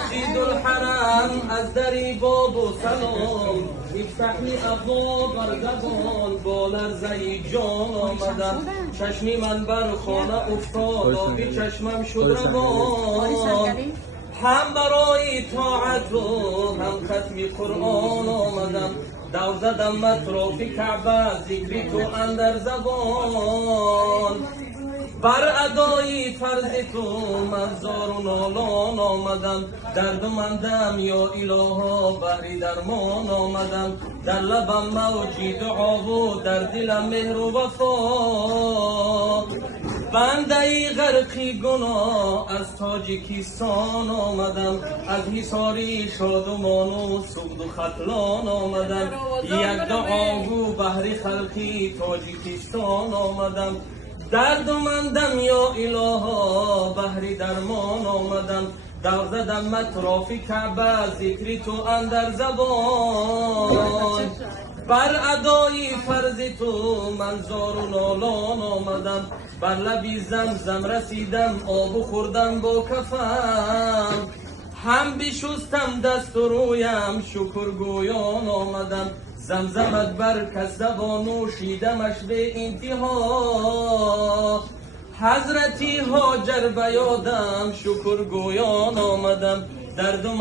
مسجد الحرم از دری باب و سلام افتحی ابواب بر زبان با لرزه جان آمدم چشمی من بر خانه افتاد آبی چشمم شد روان هم برای طاعت و هم ختمی قرآن آمدم دور زدم اطراف کعبه ذکری تو اندر زبان بر ادای فرض تو من زار و نالان آمدم دردمندم یا الها بهری درمان آمدم در لبم موجی دعا و در دلم مهر و وفا بنده غرقی گناه از تاجیکستان آمدم از حصاری شادمان و سود و ختلان آمدم یک دعاگو بهر خلقی تاجیکستان آمدم دردمندم یا الها بهری درمان آمدم دور زدم اطراف کعبه ذکری تو اندر زبان بر ادای فرض تو من زار و نالان آمدم بر لبی زمزم رسیدم آب خوردم با کفم هم بشستم دست و رویم شکر گویان آمدم زمزمت بر کذبان نوشیدمش به انتها حضرتی هاجر به یادم شکر گویان آمدم دردم